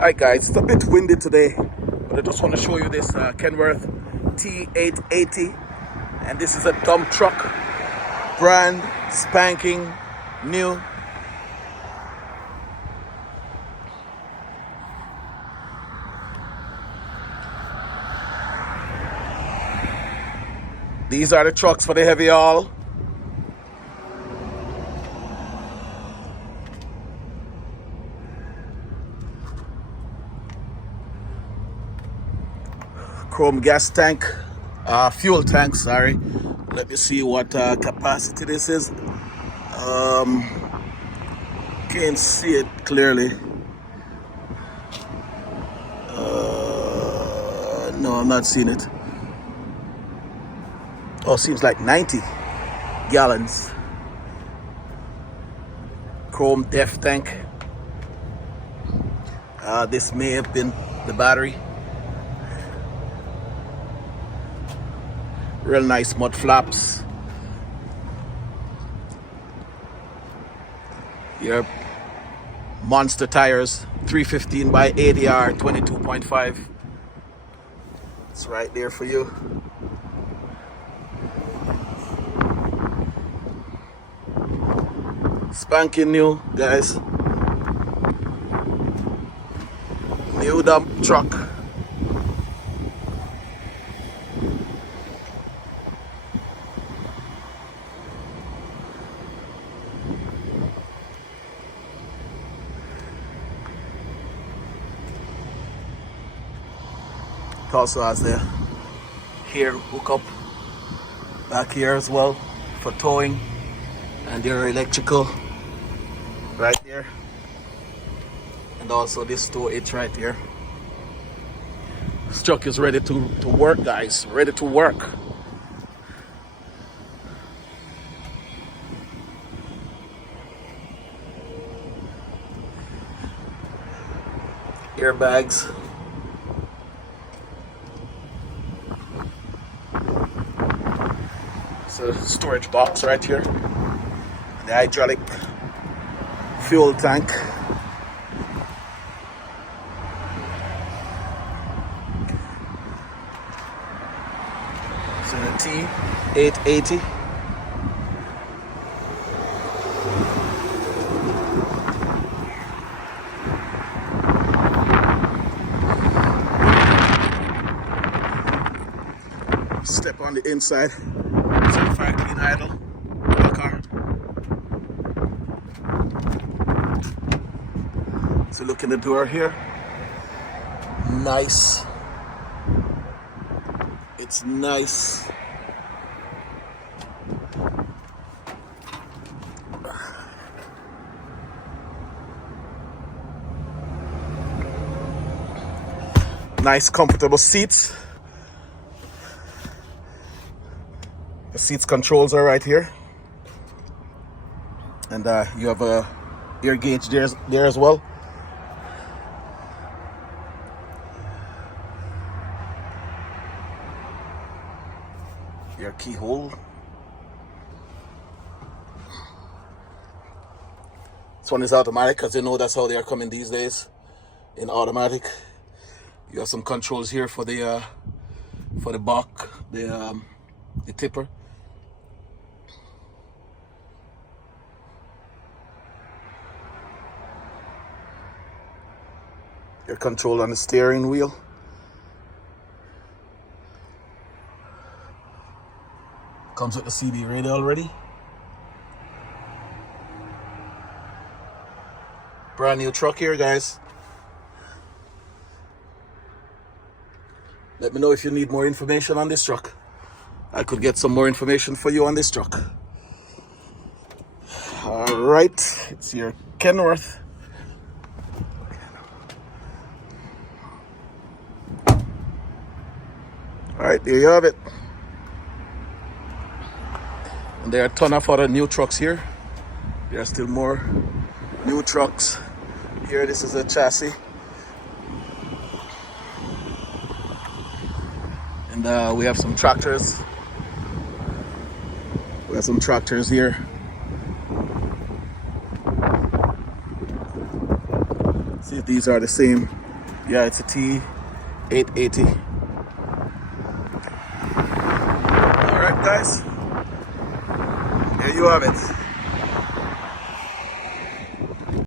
Alright guys, it's a bit windy today, but I just want to show you this Kenworth T880, and this is a dump truck, brand spanking new. These are the trucks for the heavy haul. Chrome gas tank, fuel tank, sorry. Let me see what capacity this is. Can't see it clearly. No, I'm not seeing it. Oh, seems like 90 gallons. Chrome def tank. This may have been the battery. Real nice mud flaps. Your monster tires, 315 by 80R, 22.5. It's right there for you. Spanking new, guys. New dump truck. It also has the here hookup back here as well for towing, and your electrical right there, and also this tow hitch right here. This truck is ready to work, guys. Ready to work. Airbags. It's a storage box right here. The hydraulic fuel tank. It's a T880. Step on the inside. Certified clean idle. Car. So look in the door here. Nice. It's nice. Nice comfortable seats. The seats controls are right here. And you have a air gauge there as well. Your keyhole. This one is automatic, because you know that's how they are coming these days, in automatic. You have some controls here for the buck, the tipper. Your control on the steering wheel. Comes with the CD radio already. Brand new truck here, guys. Let me know if you need more information on this truck. I could get some more information for you on this truck. All right, it's your Kenworth. All right, there you have it. And there are a ton of other new trucks here. There are still more new trucks here. This is a chassis. And we have some tractors. We have some tractors here. See if these are the same. Yeah, it's a T880. Alright guys, here you have it.